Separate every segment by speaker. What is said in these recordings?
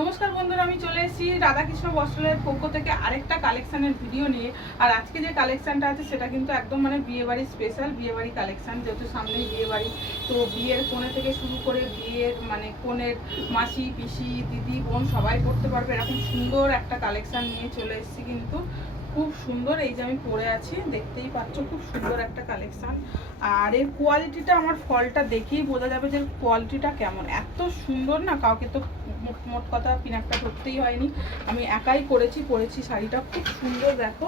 Speaker 1: নমস্কার বন্ধুরা, আমি চলে এসেছি রাধাকৃষ্ণ বস্ত্রালয়ের পক্ষ থেকে আরেকটা কালেকশানের ভিডিও নিয়ে। আর আজকে যে কালেকশানটা আছে, সেটা কিন্তু একদম মানে বিয়ে বাড়ির স্পেশাল বিয়েবাড়ি কালেকশন যেহেতু সামনেই বিয়েবাড়ি। তো বিয়ের কোণে থেকে শুরু করে বিয়ের মানে কোণের মাসি, পিসি, দিদি, বোন সবাই করতে পারবে। এরকম সুন্দর একটা কালেকশান নিয়ে চলে এসেছি কিন্তু। খুব সুন্দর, এই যে আমি পরে আছি, দেখতেই পাচ্ছ খুব সুন্দর একটা কালেকশান আর এর কোয়ালিটিটা আমার ফলটা দেখেই বোঝা যাবে যে কোয়ালিটিটা কেমন। এত সুন্দর না, কাউকে তো মোট কথা পিনাকটা করতেই হয়নি। আমি একাই করেছি, পরেছি শাড়িটা। খুব সুন্দর দেখো।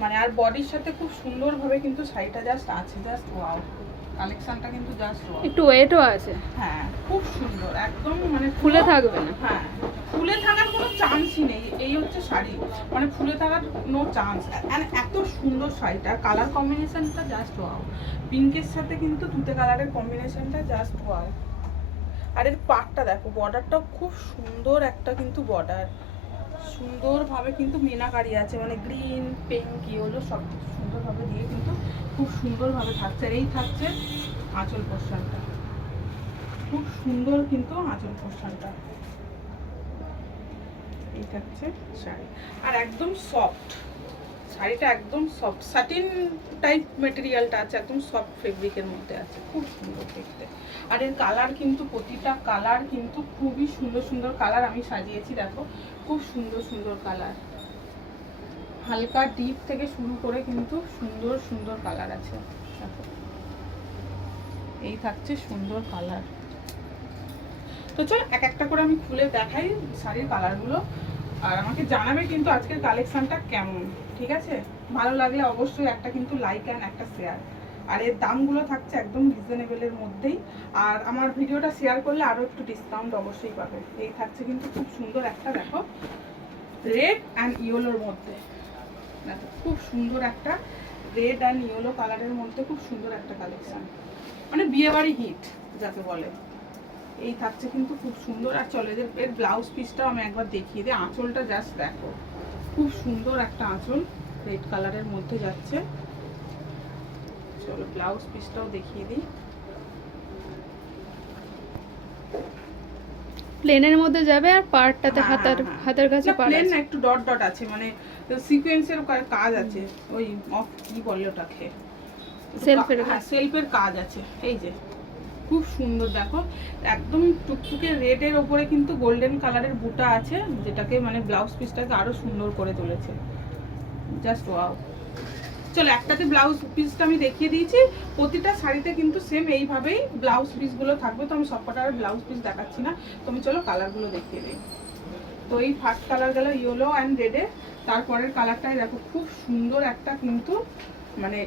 Speaker 1: মানে আর বডির সাথে খুব সুন্দরভাবে কিন্তু শাড়িটা জাস্ট আছে জাস্ট ওয়াও কালেকশনটা কিন্তু জাস্ট
Speaker 2: একটু ওয়েটও আছে।
Speaker 1: হ্যাঁ খুব সুন্দর একদম মানে
Speaker 2: ফুলে থাকবে না।
Speaker 1: হ্যাঁ ফুলে থাকার কোনো চান্সই নেই এই হচ্ছে শাড়ি। মানে ফুলে থাকার নো চান্স এত সুন্দর শাড়িটা কালার কম্বিনেশনটা জাস্ট ওয়াও পিঙ্কের সাথে কিন্তু তুতে কালারের কম্বিনেশনটা জাস্ট ওয়াও আর এর পাটটা দেখো বর্ডারটাও খুব সুন্দর একটা কিন্তু বর্ডার সুন্দরভাবে কিন্তু মিনাকারি আছে মানে গ্রিন পিঙ্ক ইয়েলো সব কিছু সুন্দরভাবে দিয়ে কিন্তু খুব সুন্দরভাবে থাকছে। এই থাকছে আঁচল পোর্শনটা খুব সুন্দর কিন্তু আঁচল পোর্শনটা এই থাকছে শাড়ি। আর একদম সফট শাড়িটা একদম সফট সাটিন টাইপ মেটেরিয়ালটা আছে, একদম সফট ফেব্রিকের মধ্যে আছে। খুব সুন্দর দেখতে। আর এর কালার কিন্তু, প্রতিটা কালার কিন্তু খুবই সুন্দর সুন্দর কালার আমি সাজিয়েছি, দেখো। খুব সুন্দর সুন্দর কালার হালকা ডিপ থেকে শুরু করে কিন্তু সুন্দর সুন্দর কালার আছে। এই থাকছে সুন্দর কালার তো চল, এক একটা করে আমি খুলে দেখাই শাড়ির কালারগুলো আর আমাকে জানাবে কিন্তু আজকের কালেকশানটা কেমন, ঠিক আছে? ভালো লাগলে অবশ্যই একটা কিন্তু লাইক অ্যান্ড একটা শেয়ার আর এর দামগুলো থাকছে একদম রিজনেবলের মধ্যেই। আর আমার ভিডিওটা শেয়ার করলে আরও একটু ডিসকাউন্ট অবশ্যই পাবে। এই থাকছে কিন্তু খুব সুন্দর একটা, দেখো রেড অ্যান্ড ইয়েলোর মধ্যে। দেখো খুব সুন্দর একটা রেড অ্যান্ড ইয়েলো কালারের মধ্যে খুব সুন্দর একটা কালেকশন মানে বিয়েবাড়ি হিট যাকে বলে। এই থাকছে কিন্তু খুব সুন্দর, আর চলে যে এর ব্লাউজ পিসটাও আমি একবার দেখিয়ে দিই। আঁচলটা জাস্ট দেখো। খুব সুন্দর একটা আঁচল রেড কালারের মধ্যে যাচ্ছে। চলো ব্লাউজ পিসটাও দেখিয়ে দিই।
Speaker 2: প্লেনের মধ্যে যাবে আর পার্টটাতে
Speaker 1: হ্যাঁ,
Speaker 2: হাতার
Speaker 1: হ্যাঁ।
Speaker 2: হাতের কাছে পার আছে।
Speaker 1: না, একটু ডট ডট আছে মানে সিকোয়েন্সের কাজ আছে ওই অফ কি বলে ওটাকে?
Speaker 2: সেলফের
Speaker 1: হ্যাঁ সেলফের কাজ আছে এই যে। খুব সুন্দর দেখো একদম টুকটুকে রেডের ওপরে কিন্তু গোল্ডেন কালারের বুটা আছে যেটাকে মানে ব্লাউজ পিসটাকে আরও সুন্দর করে তুলেছে। জাস্ট ওয়াও চলো, একটাতে ব্লাউজ পিসটা আমি দেখিয়ে দিয়েছি। প্রতিটা শাড়িতে কিন্তু সেম এইভাবেই ব্লাউজ পিসগুলো থাকবে। তো আমি সবকটা আর ব্লাউজ পিস দেখাচ্ছি না। তো আমি চলো কালারগুলো দেখিয়ে দিই। তো এই ফার্স্ট কালার গেল ইয়েলো অ্যান্ড রেডে তারপরের কালারটাই দেখো, খুব সুন্দর একটা কিন্তু মানে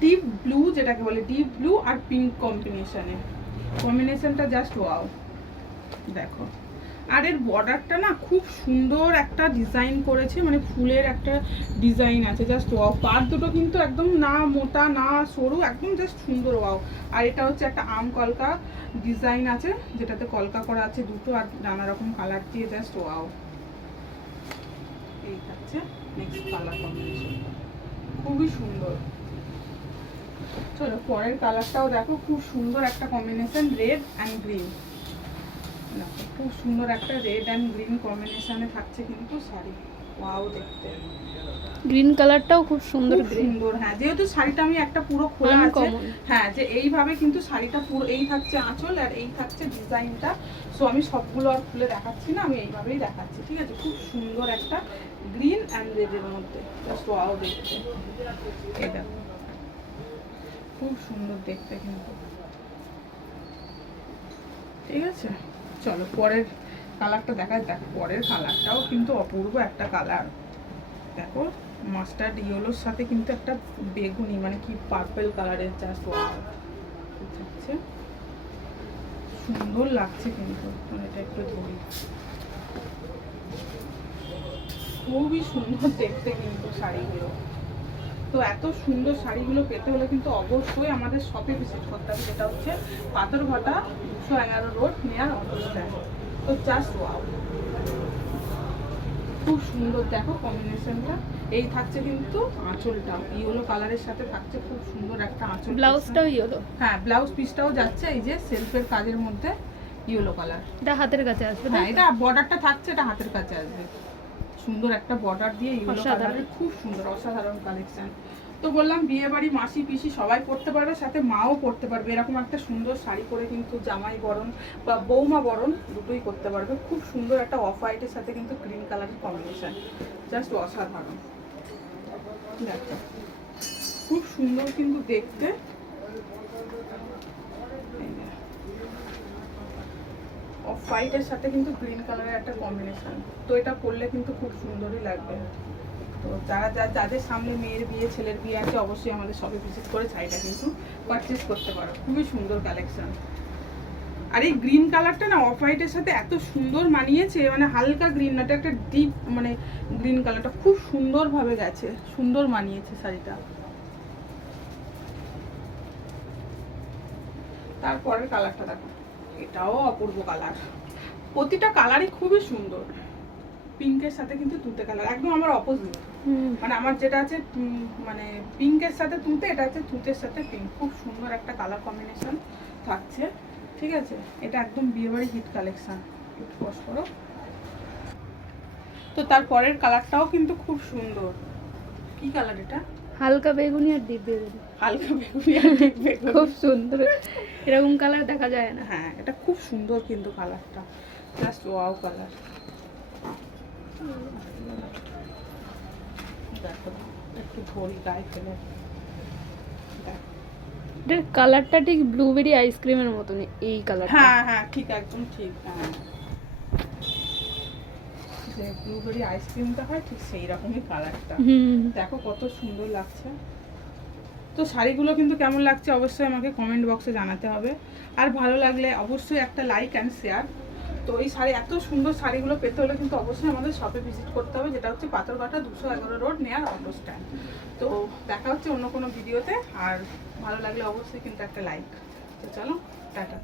Speaker 1: ডিপ ব্লু যেটাকে বলে ডিপ ব্লু আর পিঙ্ক কম্বিনেশানে কম্বিনেশনটা জাস্ট ওয়াও দেখো। আর এর বর্ডারটা না খুব সুন্দর একটা ডিজাইন করেছে মানে ফুলের একটা ডিজাইন আছে জাস্ট ওয়াও পার দুটো কিন্তু একদম না মোটা, না সরু, একদম জাস্ট সুন্দর ওয়াও আর এটা হচ্ছে একটা আম কলকা ডিজাইন আছে, যেটাতে কলকা করা আছে দুটো, আর নানা রকম কালার দিয়ে জাস্ট ওয়াও এই থাকছে নেক্সট কালার কম্বিনেশন খুবই সুন্দর। চলো, পরের কালারটাও দেখো, খুব সুন্দর একটা কম্বিনেশন রেড অ্যান্ড গ্রিন খুব সুন্দর একটা রেড অ্যান্ড গ্রিন কম্বিনেশনে থাকছে কিন্তু শাড়ি। ওয়াও দেখতে।
Speaker 2: গ্রিন কালারটাও খুব সুন্দর
Speaker 1: সুন্দর হ্যাঁ যেহেতু শাড়িটা আমি একটা পুরো খোলা আছে হ্যাঁ যে এইভাবে কিন্তু শাড়িটা পুরো এই থাকছে আঁচল আর এই থাকছে ডিজাইনটা। সো আমি সবগুলো আর খুলে দেখাচ্ছি না আমি এইভাবেই দেখাচ্ছি ঠিক আছে? খুব সুন্দর একটা গ্রিন অ্যান্ড রেডের মধ্যে। ওয়াও দেখতে। দেখো। খুব সুন্দর দেখতে কিন্তু। ঠিক আছে? চলো, পরের কালারটা দেখা যাক পরের কালারটাও কিন্তু অপূর্ব একটা কালার দেখো মাস্টার্ড ইয়েলোর সাথে কিন্তু একটা বেগুনি মানে কি পার্পল কালারের জাস্ট থাকছে সুন্দর লাগছে কিন্তু মানে এটা একটু ধরি। খুবই সুন্দর দেখতে কিন্তু শাড়িগুলো। তো এত সুন্দর শাড়িগুলো পেতে হলে কিন্তু অবশ্যই আমাদের শপে ভিজিট করতে হবে যেটা হচ্ছে পাথরঘাটা দুশো এগারো রোড নিয়ার স্ট্যান্ড তো জাস্ট ওয়াও খুব সুন্দর দেখো কম্বিনেশনটা এই থাকছে কিন্তু আঁচলটা ইয়েলো কালারের সাথে থাকছে খুব সুন্দর একটা আঁচল।
Speaker 2: ব্লাউজটাও ইয়েলো
Speaker 1: হ্যাঁ ব্লাউজ পিসটাও যাচ্ছে এই যে সেলফের কাজের মধ্যে ইয়েলো কালার
Speaker 2: এটা হাতের কাছে আসবে
Speaker 1: হ্যাঁ এটা বর্ডারটা থাকছে এটা হাতের কাছে আসবে। সুন্দর একটা বর্ডার দিয়ে ইয়েলো কালারের খুব সুন্দর অসাধারণ কালেকশন তো বললাম বিয়ে বাড়ি মাসি পিসি সবাই পড়তে পারবে সাথে মাও পড়তে পারবে। এরকম একটা সুন্দর শাড়ি পরে কিন্তু জামাই বরণ বা বৌমা বরণ দুটোই করতে পারবে। খুব সুন্দর একটা অফ হোয়াইটের সাথে কিন্তু গ্রিন কালারের কম্বিনেশন জাস্ট অসাধারণ। দেখো। খুব সুন্দর কিন্তু দেখতে এই যে। অফ হোয়াইটের সাথে কিন্তু গ্রিন কালারের একটা কম্বিনেশন তো এটা পরলে কিন্তু খুব সুন্দরই লাগবে। তো যারা, যা, যাদের সামনে মেয়ের বিয়ে, ছেলের বিয়ে আছে, অবশ্যই আমাদের সবে ভিজিট করে শাড়িটা কিন্তু পারচেস করতে পারো। খুবই সুন্দর কালেকশন আর এই গ্রিন কালারটা না অফ হোয়াইটের সাথে এত সুন্দর মানিয়েছে মানে হালকা গ্রিন না একটা ডিপ মানে গ্রিন কালারটা খুব সুন্দরভাবে গেছে, সুন্দর মানিয়েছে শাড়িটা। তারপরের কালারটা দেখো। এটাও অপূর্ব কালার প্রতিটা কালারই খুবই সুন্দর। পিঙ্কের সাথে কিন্তু তুতে কালার একদম আমার অপোজিট। মানে আমার যেটা আছে মানে পিঙ্কের সাথে তুতে এটা আছে তুতের সাথে পিঙ্ক খুব সুন্দর একটা কালার কম্বিনেশন থাকছে। ঠিক আছে? এটা একদম বিয়েবাড়ি হিট কালেকশান একটু পজ করো। তো তারপরের কালারটাও কিন্তু খুব সুন্দর। কি কালার এটা?
Speaker 2: হালকা বেগুনি আর ডিপ বেগুনি।
Speaker 1: হালকা বেগুনি আর deep বেগুনি।
Speaker 2: খুব সুন্দর। এরকম কালার দেখা যায় না।
Speaker 1: হ্যাঁ এটা খুব সুন্দর কিন্তু কালারটা জাস্ট ওয়াও কালার দেখো একটু ভরি গায়ে ফেলে।
Speaker 2: এটার কালারটা ঠিক ব্লুবেরি আইসক্রিমের মতনই এই কালার
Speaker 1: হ্যাঁ হ্যাঁ ঠিক একদম ঠিক হ্যাঁ। ব্লুবেরি আইসক্রিমটা হয় ঠিক সেই রকমই কালারটা।
Speaker 2: হুম
Speaker 1: দেখো কত সুন্দর লাগছে। তো শাড়িগুলো কিন্তু কেমন লাগছে অবশ্যই আমাকে কমেন্ট বক্সে জানাতে হবে। আর ভালো লাগলে অবশ্যই একটা লাইক অ্যান্ড শেয়ার তো এই শাড়ি এত সুন্দর শাড়িগুলো পেতে হলে কিন্তু অবশ্যই আমাদের শপে ভিজিট করতে হবে যেটা হচ্ছে পাথরঘাটা দুশো এগারো রোড নেয়ার অটো স্ট্যান্ড তো দেখা হচ্ছে অন্য কোনো ভিডিওতে আর ভালো লাগলে অবশ্যই কিন্তু একটা লাইক তো চলো টাটা।